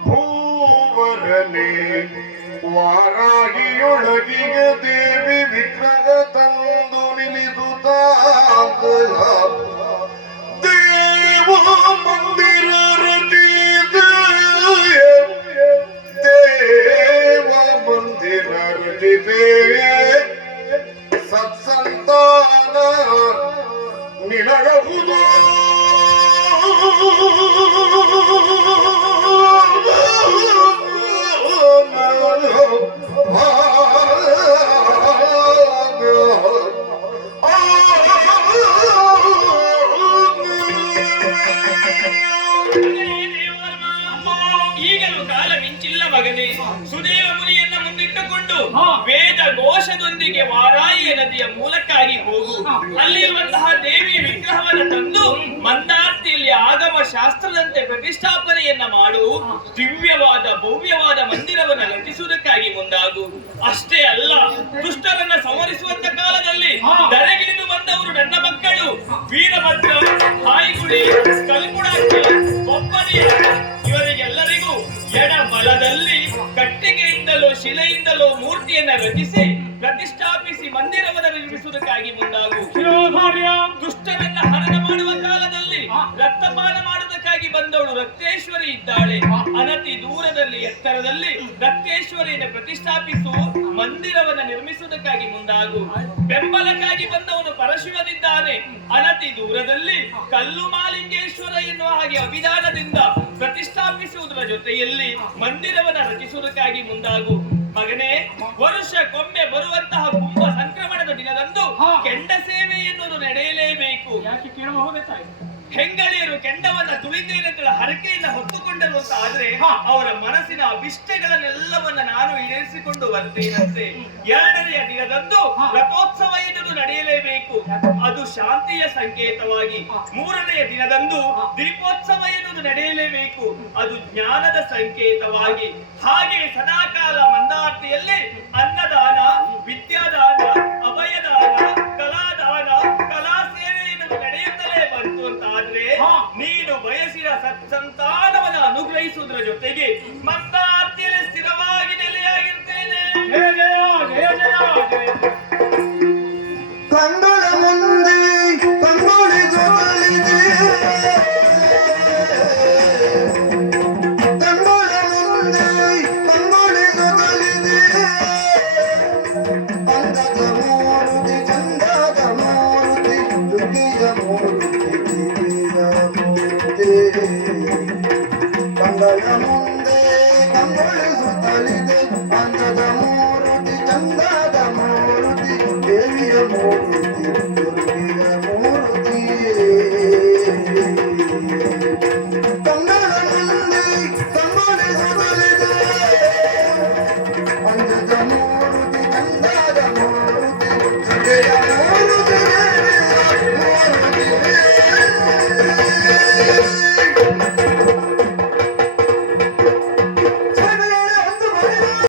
ಭೂವರನೆ ವಾರಾಗಿಯೊಳಗಿಗೆ ದೇವಿ ವಿಗ್ರಹ ತಂದು ನಿಲ್ಲಿಸುತ್ತ ದೇವ ಮಂದಿರ ರಚಿಸಿದೆ ದೇವ ಮಂದಿರ ರಚಿಸಿದೆ ಸತ್ಸಂತಾನ ನಿಲಯವುದು ಈಗಲೂ ಕಾಲ ಮಿಂಚಿಲ್ಲ ಮಗನೇ. ಸುದೇವ ಮುನಿಯನ್ನ ಮುಂದಿಟ್ಟುಕೊಂಡು ವೇದ ಘೋಷದೊಂದಿಗೆ ವಾರಾಯಿಯ ನದಿಯ ಮೂಲಕ್ಕಾಗಿ ಹೋಗು. ಅಲ್ಲಿರುವಂತಹ ದೇವಿಯ ವಿಗ್ರಹವನ್ನು ತಂದು ಮಂದಾರ್ತಿಯಲ್ಲಿ ಆಗಮ ಶಾಸ್ತ್ರದಂತೆ ಪ್ರತಿಷ್ಠಾಪನೆಯನ್ನ ಮಾಡು. ದಿವ್ಯವಾದ ಭವ್ಯವಾದ ಮಂದಿರವನ್ನು ರಚಿಸುವುದಕ್ಕಾಗಿ ಮುಂದಾಗು. ಅಷ್ಟೇ ಅಲ್ಲ, ದುಷ್ಟರನ್ನ ಸಂಹರಿಸುವಂತ ಕಾಲದಲ್ಲಿ ದರೆಗಿಳಿದು ಬಂದವರು ನನ್ನ ಮಕ್ಕಳು ವೀರಭದ್ರ, ಹಾಯ್ಗುಡಿ, ಕಲ್ಪುಡಾಕಿ, ಬೊಬ್ಬನಿ ಇವರಿಗೆಲ್ಲರಿಗೂ ಎಡ ಬಲದಲ್ಲಿ ಕಟ್ಟಿಗೆಯಿಂದಲೋ ಶಿಲೆಯಿಂದಲೋ ಮೂರ್ತಿಯನ್ನ ರಚಿಸಿ ಪ್ರತಿಷ್ಠಾಪಿಸಿ ಮಂದಿರವನ್ನು ನಿರ್ಮಿಸುವುದಕ್ಕಾಗಿ ಮುಂದಾಗು. ದುಷ್ಟರನ್ನ ಹರಣ ಮಾಡುವ ಕಾಲದಲ್ಲಿ ರಕ್ತಪಾನ ಮಾಡುವುದಕ್ಕಾಗಿ ಬಂದವಳು ರಕ್ತೇಶ್ವರಿ ಇದ್ದಾಳೆ. ಅನತಿ ದೂರದಲ್ಲಿ ಎತ್ತರದಲ್ಲಿ ರಕ್ತೇಶ್ವರಿಯನ್ನು ಪ್ರತಿಷ್ಠಾಪಿಸು ಮಂದಿರವನ್ನು ನಿರ್ಮಿಸುವುದಕ್ಕಾಗಿ ಮುಂದಾಗು. ಬೆಂಬಲಕ್ಕಾಗಿ ಬಂದವನು ಪರಶಿವನಿದ್ದಾನೆ. ಅನತಿ ದೂರದಲ್ಲಿ ಕಲ್ಲು ಮಾಲಿಂಗೇಶ್ವರ ಎನ್ನುವ ಹಾಗೆ ಅಭಿಧಾನದಿಂದ ಪ್ರತಿಷ್ಠಾಪಿಸುವುದರ ಜೊತೆಯಲ್ಲಿ ಮಂದಿರವನ್ನು ರಚಿಸುವುದಕ್ಕಾಗಿ ಮುಂದಾಗು. ಮಗನೇ, ವರ್ಷಕ್ಕೊಮ್ಮೆ ಬರುವಂತಹ ಕುಂಭ ಸಂಕ್ರಮಣದ ದಿನದಂದು ಕೆಂಡ ಸೇವೆ ಎನ್ನುವುದು ನಡೆಯಲೇಬೇಕು. ಯಾಕೆ ಕೇಳಬಹುದೇ ತಾಯಿ? ಹೆಂಗಳಿಯರು ಕೆಂಡವನ್ನ ತುಳಿತೇನೆ ಅಂತ ಹರಕೆಯನ್ನ ಹೊತ್ತುಕೊಂಡರು ಅಂತ ಆದ್ರೆ ಅವರ ಮನಸ್ಸಿನ ಅಭಿಷ್ಟಗಳನ್ನೆಲ್ಲವನ್ನ ನಾನು ಈಡೇರಿಸಿಕೊಂಡು ಬರ್ತೇನಂತೆ. ಎರಡನೆಯ ದಿನದಂದು ರಥೋತ್ಸವ ಎನ್ನುವುದು ನಡೆಯಲೇಬೇಕು. ಅದು ಶಾಂತಿಯ ಸಂಕೇತವಾಗಿ. ಮೂರನೆಯ ದಿನದಂದು ದೀಪೋತ್ಸವ ಎನ್ನುವುದು ನಡೆಯಲೇಬೇಕು. ಅದು ಜ್ಞಾನದ ಸಂಕೇತವಾಗಿ. ಹಾಗೆ ಸದಾಕಾಲ ಮಂದಾರ್ತಿಯಲ್ಲಿ ಅನ್ನದಾನ, ವಿದ್ಯಾದಾನ, ಅಭಯದಾನ, ಕಲಾದಾನ, ಕಲಾ ಸೇವೆ ಎನ್ನುವುದು ನಡೆಯುತ್ತಲೇ ಬಂತು ಅಂತ ಆದ್ರೆ ನೀನು ಬಯಸಿದ ಸತ್ಸಂತಾನವನ್ನು ಅನುಗ್ರಹಿಸುವುದರ ಜೊತೆಗೆ ಮಂದಾರ್ತಿಯಲ್ಲಿ ಸ್ಥಿರವಾಗಿ ನೆಲೆಯಾಗಿರ್ತೇನೆ. ಜಯ ಜಯ ಜಯ ಜಯ ಜಯ. ಕಂಗಳ ಮುಂದೆ ಕಂಗೊಳಿಸುವಳಿದೆ ಕಂಗಳ ಮುಂದೆ ಕಂಗೊಳಿಸುವಳಿದೆ ಅಂದದ ಮೂರುತಿ ಚಂದದ ಮೂರುತಿ ದುರ್ಗಿಯ ಮೂರುತಿ ದೇವಿಯ ಮೂರುತಿ ಕಂಗಳ ಮುಂದೆ ಕಂಗೊಳಿಸುತ್ತಲಿದೆ